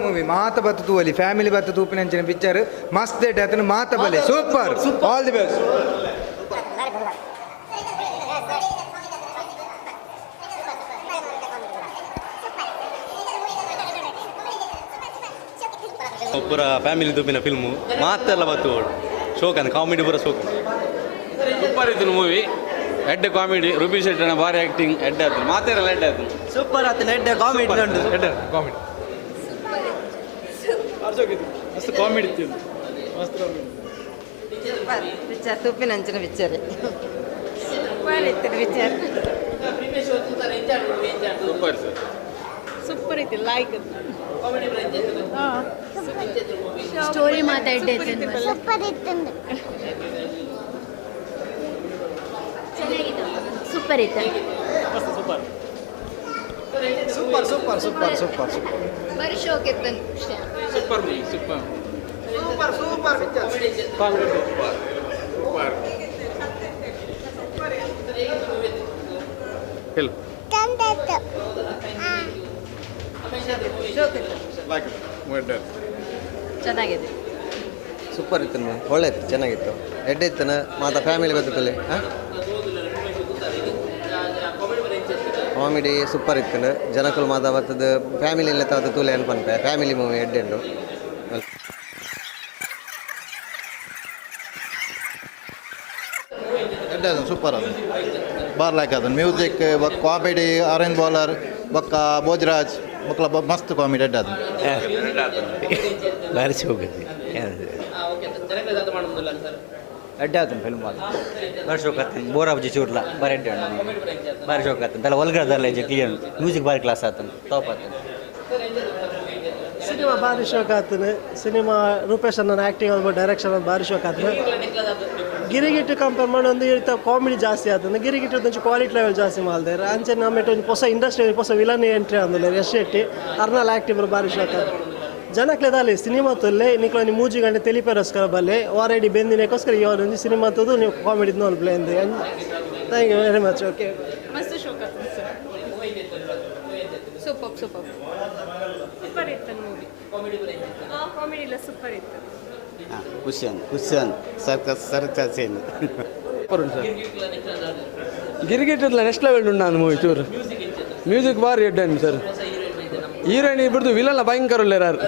Movie ಮಾತ ಬತ್ತು ತೂವಲಿ family ಬತ್ತು ತೂಪಿನಂಚಿನ ಪಿಕ್ಚರ್ ಮಸ್ತ್ ಎಡ್ಡೆ ಆತನ ಮಾತ ಬಲೆ ಸೂಪರ್ ಆಲ್ ದಿ ಬೆಸ್ಟ್. ಪೂರ ಫ್ಯಾಮಿಲಿ ತೂಪಿನ ಫಿಲ್ಮು ಮಾತೆಲ್ಲ ಬತ್ತು ಶೋಕನ್ ಕಾಮಿಡಿ ಪೂರ ಶೋಕ ಸೂಪರ್ ಇತ್ತು ಮೂವಿ. ಎಡ್ಡೆ ಕಾಮಿಡಿ ರೂಪಿ ಶೆಟ್ಟನ ಭಾರಿ ಆ್ಯಕ್ಟಿಂಗ್ ಎಡ್ಡೆ ಆಯ್ತು ಮಾತೆಲ್ಲ ಎಡ್ಡೆ ಆಯ್ತು ಸೂಪರ್ ಆಯ್ತು ಎಡ್ಡೆ ಕಾಮಿಡಿ ಉಂಟು ಎಡ್ಡೆ ಕಾಮಿಡಿ ಮಸ್ತ್ ಕಾಮಿಡಿ ಇತ್ತು ಮಸ್ತ್ ಪಿಕ್ಚರ್ ತುಪ್ಪಿನಂಚಿನ ಪಿಕ್ಚರ್ ಸೂಪರ್ ಇತ್ತು ಪಿಕ್ಚರ್ ಸೂಪರ್ ಸರ್ ಸೂಪರ್ ಇತ್ತು ಲೈಕ್ ಸ್ಟೋರಿ ಮಾತಾಡ್ದೆ ಸೂಪರ್ ಇತ್ತು ಸೂಪರ್ ಇತ್ತು super super super super super ಬರೀ ಶೋಕ್ ಇತ್ತು super movie super super super picture super ಹೇಳು ಚೆನ್ನಾಗಿದೆ ಸೂಪರ್ ಇತ್ತು ಒಳ್ಳೆ ಇತ್ತು ಚೆನ್ನಾಗಿತ್ತು ಎಡ್ಡೆ ಇತ್ತನ ಮಾತಾ ಫ್ಯಾಮಿಲಿ ಬರ್ತದೆ ಕಾಮಿಡಿ ಸೂಪರ್ ಇತ್ತು ಜನಕ್ಕಳು ಮಾತಾ ಬರ್ತದೆ ಫ್ಯಾಮಿಲಿ ಎಲ್ಲ ತಾವತ್ತು ತೂಲೆ ಅನ್ಕೊಂಡೆ ಫ್ಯಾಮಿಲಿ ಮೂವಿ ಎಡ್ಡೆಂಡು ಎಡ್ಡೆ ಅದು ಸೂಪರ್ ಅದು ಬಾರ್ಲಾಕ್ ಅದು ಮ್ಯೂಸಿಕ್ ಕಾಮಿಡಿ ಆರೆಂಜ್ ಬಾಲರ್ ಬೊಕ್ಕ ಭೋಜರಾಜ್ ಮಕ್ಕಳ ಮಸ್ತ್ ಕಾಮಿಡಿ ಎಡ್ಡೆ ಅದು ಭಾರಿ ಹೋಗುತ್ತೆ ಎಡ್ಡೆ ಆಯ್ತು ಫಿಲ್ಮ್ ಅದು ಭಾರಿ ಶೋಕ್ ಆಗ್ತಾನೆ ಬೋರಾಬಜಿ ಚೂರ್ಲ ಭಾರಿ ಎಡ್ಡೆ ಭಾರಿ ಶೋಕ್ ಆಗ್ತಾನೆ ತಲೆ ಒಲ್ಗದಲ್ಲ ಕ್ಲಿಯರ್ ಮ್ಯೂಸಿಕ್ ಭಾರಿ ಕ್ಲಾಸ್ ಆಗ್ತಾನೆ ಟಾಪ್ ಆಗ್ತಾನೆ ಸಿನಿಮಾ ಭಾರಿ ಶೋಕ್ ಆಗ್ತಾನೆ ಸಿನಿಮಾ ರೂಪೇಶ್ ಅನ್ನ ಆ್ಯಕ್ಟಿಂಗ್ ಆಗ್ಬೋದು ಡೈರೆಕ್ಷನ್ ಅದು ಭಾರಿ ಶೋಕ್ ಆಗ್ತದೆ ಗಿರಿಗಿಟ್ಟು ಕಂಪೇರ್ ಮಾಡಿ ಒಂದು ಇರ್ತಾವ ಕಾಮಿಡಿ ಜಾಸ್ತಿ ಆಗ್ತದೆ ಗಿರಿಗಿಟ್ಟು ಒಂಚೂರು ಕ್ವಾಲಿಟಿ ಲೆವೆಲ್ ಜಾಸ್ತಿ ಮಾಡ್ತಾರೆ ಅಂಚೆ ನಮ್ಮೆಟ್ಟು ಒಂದು ಹೊಸ ಇಂಡಸ್ಟ್ರಿ ಹೊಸ ವಿಲನ್ ಎಂಟ್ರಿ ಅಂದಿಲ್ಲ ಯಶ್ ಶೆಟ್ಟಿ ಅರ್ನಲ್ ಆ್ಯಕ್ಟಿವ್ ಭಾರಿ ಶೋಕ್ ಆಗ್ತದೆ ಜನಕ್ಲೆದಾಲಿ ಸಿನಿಮಾ ತೊಲ್ಲೆ ನಿಕ್ಲ ನೀವು ಮೂಜಿ ಗಂಟೆ ತೆಲಿಪೇರೋಸ್ಕರ ಬಲ್ಲೆ ವಾರೈಡಿ ಬೆಂದಿನಕ್ಕೋಸ್ಕರ ಇವಾಗ ಒಂದು ಸಿನಿಮಾ ತೋದು ನೀವು ಕಾಮಿಡಿ ನೋಡಿ ಪ್ಲೇ ಅಂದೆ thank you very much okay ಮಸ್ತ್ ಶೋಕ್ ಆಗ್ತದೆ ಸರ್ ಸೂಪರ್ ಸೂಪರ್ ಸೂಪರ್ ಇತ್ತು ಮೂವಿ ಕಾಮಿಡಿ ಎಲ್ಲ ಸೂಪರ್ ಇತ್ತು ಕುಶನ್ ಸರ್ಕಸ್ ಏನು ಸೂಪರ್ ಉಂಟು ಸರ್ ಗಿರಿಗಿಟ್ಟಿಲ್ಲ ನೆಕ್ಸ್ಟ್ ಲೆವೆಲ್ ಉಂಟು ನಾನು ಮೂವಿ ಚೂರು ಮ್ಯೂಸಿಕ್ ಭಾರಿ ಎಡ್ಡೆ ಉಂಟು ಸರ್ ಹೀರೋಯಿನ್ ಇಬ್ಬರದು ವಿಲಲ್ಲ ಭಯಂಕರ ಒಳ್ಳೆ ಯಾರು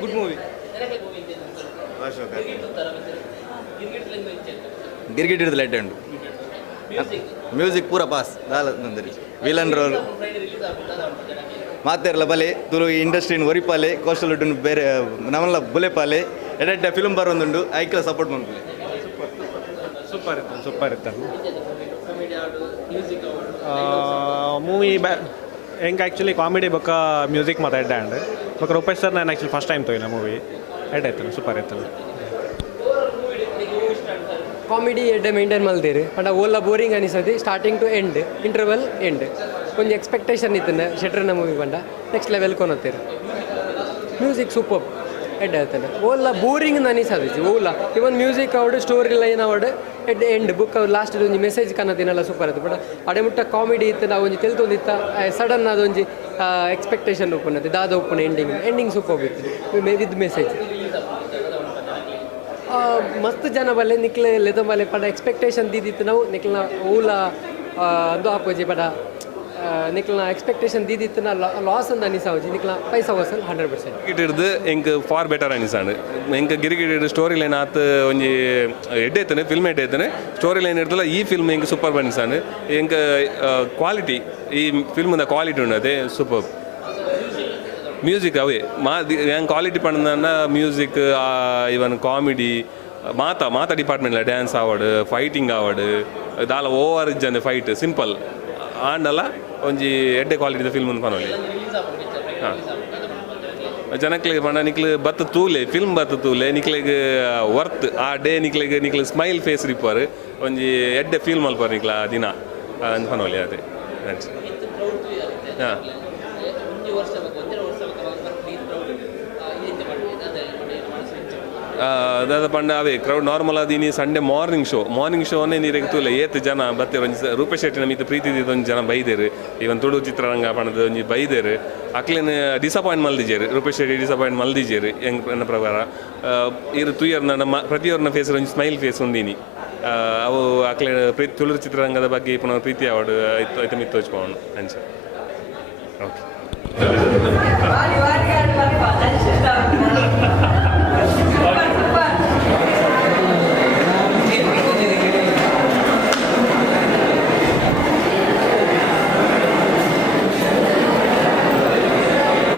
ಗುಡ್ ಮೂವಿ ಗಿರ್ಗಿಟ್ ಹಿಡಿದು ಲೈಟ್ ಉಂಟು ಮ್ಯೂಸಿಕ್ ಪೂರ ಪಾಸ್ ದಾಲ ನಂದರಿ ವಿಲನ್ ರೋಲ್ ಮಾತೇರಲ್ಲ ಬಲೆ ತುಳು ಇಂಡಸ್ಟ್ರಿನ ಒರಿಪಾಲೆ ಕೋಸ್ಟಲ್ ಉಡ್ಡು ಬೇರೆ ನಮ್ಮಲ್ಲ ಬುಲೆಪಾಲೆ ಎಡೆಡ್ಡ ಫಿಲ್ಮ್ ಬರೋದುಂಡು ಐಕ್ಲ ಸಪೋರ್ಟ್ ಮಾಡ್ಕೊಳ್ಳಿ ಸೂಪರ್ ಇತ್ತು ಸೂಪರ್ ಇತ್ತು ಮೂವಿ ಹೆಂಗೆ ಆ್ಯಕ್ಚುಲಿ ಕಾಮಿಡಿ ಬೊಕ್ಕ ಮ್ಯೂಸಿಕ್ ಮತ್ತು ಎಡ್ಡೆ ಅಂಡ್ ಬೊಕ್ಕ ರೂಪೇಶ್ ಸರ್ ನಾನು ಆ್ಯಕ್ಚುಲಿ ಫಸ್ಟ್ ಟೈಮ್ ತೊಯ್ನ ಮೂವಿ ಎಡ್ಡೆ ಇತ್ತು ಸೂಪರ್ ಇತ್ತು ಕಾಮಿಡಿ ಎಡ್ಡೆ ಮೇಂಟೈನ್ ಮಲ್ತೀರಿ ಬಟ್ ಓಲ್ಲ ಬೋರಿಂಗ್ ಅನಿಸತಿ starting to end interval end ಕೊಂಚ ಎಕ್ಸ್ಪೆಕ್ಟೇಷನ್ ಇತ್ತು ಶೆಟ್ರನ ಮೂವಿ ಬಂಡ ನೆಕ್ಸ್ಟ್ ಲೆವೆಲ್ ಕೊನತ್ತೀರಿ ಮ್ಯೂಸಿಕ್ ಸೂಪರ್ ಎಡ್ಡೆ ಆಯ್ತಾನೆ ಓಲ್ಲ ಬೋರಿಂಗ್ ಅನಿಸದಿ ಓಲ್ಲ ಇವನ್ ಮ್ಯೂಸಿಕ್ ಅವಡು ಸ್ಟೋರಿ ಲೈನ್ ಅವಡು ಎಡ್ ಎಂಡ್ ಬುಕ್ ಲಾಸ್ಟ್ ಒಂದು ಮೆಸೇಜ್ ಕನ್ನತಿನೆಲ್ಲ ಸೂಪರ್ ಆಯ್ತು ಬಟ್ ಅಡೆ ಮುಟ್ಟ ಕಾಮಿಡಿ ಇತ್ತು ನಾವು ಒಂಜಿ ತೆಲ್ತೊಂದಿತ್ತ ಸಡನ್ ಅದೊಂಜಿ ಎಕ್ಸ್ಪೆಕ್ಟೇಷನ್ ಉಪ್ಪುನತ್ತೆ ದಾದ ಉಪ್ಪುನ ಎಂಡಿಂಗ್ ಸೂಪರ್ ಇತ್ತು ವಿತ್ ಮೆಸೇಜ್ ಮಸ್ತ್ ಜನ ಬಲ್ಲೆ ನಿಕ್ಲೆ ಲೆದ ಬಲ್ಲೆ ಪಡ ಎಕ್ಸ್ಪೆಕ್ಟೇಷನ್ ದೀದಿತ್ತು ನಾವು ನಿಕ್ಲ ಓಲ ಅದು ಹಾಕೋಜಿ ಪಡ ನಿಕ್ಲ ಎಕ್ಸ್ಪೆಕ್ಟೇಷನ್ ದೀದಿತ್ತು ನಾ ಲಾಸ್ ಅಂತ ಅನಿಸಾವಜಿ ನಿಕ್ಲ ಪೈಸಾ ವಸಲ್ 100%. ಗಿರಿಗಿಟ್ಟಿರ್ದು ಎಂಕ್ ಫಾರ್ ಬೆಟರ್ ಅನಿಸಾಂಡು ಎಂಕ್ ಗಿರಿಗಿಟ್ಟಿರ್ ಸ್ಟೋರಿ ಲೈನ್ ಆತು ಒಂಜಿ ಎಡ್ಡೆ ಐತನೆ ಫಿಲ್ಮ್ ಎಡ್ಡೆ ಐತನೆ ಸ್ಟೋರಿ ಲೈನ್ ಇರ್ತಲ್ಲ ಈ ಫಿಲ್ಮ್ ಎಂಕ್ ಸೂಪರ್ ಅನಿಸಾಂಡು ಎಂಕ್ ಕ್ವಾಲಿಟಿ ಈ ಫಿಲ್ಮ್ದ ಕ್ವಾಲಿಟಿ ಉಂಡದೆ ಸೂಪರ್ ಮ್ಯೂಸಿಕ್ ಅವೇ ಹೆಂಗೆ ಕ್ವಾಲಿಟಿ ಪಂಡ ಮ್ಯೂಸಿಕ್ ಇವನ್ ಕಾಮಿಡಿ ಮಾತಾ ಡಿಪಾರ್ಟ್ಮೆಂಟ್ಲ ಡ್ಯಾನ್ಸ್ ಆವಡು ಫೈಟಿಂಗ್ ಆವಡು ದಾಲ ಓವರ್ ಇಜ್ಜಂದೆ ಫೈಟ್ ಸಿಂಪಲ್ ಆಂಡಲ್ಲ ಒಂಜಿ ಎಡ್ಡೆ ಕ್ವಾಲಿಟಿದ ಫಿಲ್ಮ್ ಪನೋಲಿ ಹಾಂ ಜನಕ್ಲಿಗೆ ಪಂಡ ನಿಕ್ಲು ಬತ್ತ ತೂಲೆ ಫಿಲ್ಮ್ ಬತ್ತ ತೂಲೆ ನಿಕ್ಲಿಗೆ ವರ್ತ್ ಆ ಡೇ ನಿಕ್ಲಿಗೆ ಸ್ಮೈಲ್ ಫೇಸ್ ರಿಪ್ಪರ್ ಒಂಜಿ ಎಡ್ಡೆ ಫೀಲ್ ಮಲ್ಪರ್ ನಿಕ್ಲ ದಿನ ಅಂತ ಪನೋಲಿ ಅದೇ ಹಾಂ ದಾದ ಪಂಡ ಅವೇ ಕ್ರೌಡ್ ನಾರ್ಮಲ್ ಆದೀನಿ ಸಂಡೇ ಮಾರ್ನಿಂಗ್ ಶೋನೇ ನೀರಿಗೆ ತೂಲೆ ಏತ್ ಜನ ಬರ್ತೀರ ಒಂಜಿ ರೂಪೇಶ್ ಶೆಟ್ಟಿನ ಮಿತ್ತು ಪ್ರೀತಿ ಒಂಜಿ ಜನ ಬೈದೇರು ಇವನ್ ತುಳು ಚಿತ್ರರಂಗ ಪಣದ ಒಂಜಿ ಬೈದೇರು ಅಕ್ಲೇನು ಡಿಸಪಾಯಿಂಟ್ ಮಲ್ದಿಜೇರು ರೂಪೇಶ್ ಶೆಟ್ಟಿ ಡಿಸಪಾಯಿಂಟ್ ಮಲ್ದಿಜೇರು ನನ್ನ ಪ್ರಕಾರ ಇರು ತುಯರ್ ನನ್ನ ಪ್ರತಿಯೊರ್ನ ಫೇಸ್ ಒಂಜಿ ಸ್ಮೈಲ್ ಫೇಸ್ ಉಂದಿನಿ ಅವು ಅಕ್ಲೆ ತುಳು ಚಿತ್ರರಂಗದ ಬಗ್ಗೆ ಪುನಃ ಪ್ರೀತಿ ಅವಾರ್ಡ್ ಐತ ಮಿತ್ತು ಹಚ್ಕೊಂಡು ಅಂಚೆ ಓಕೆ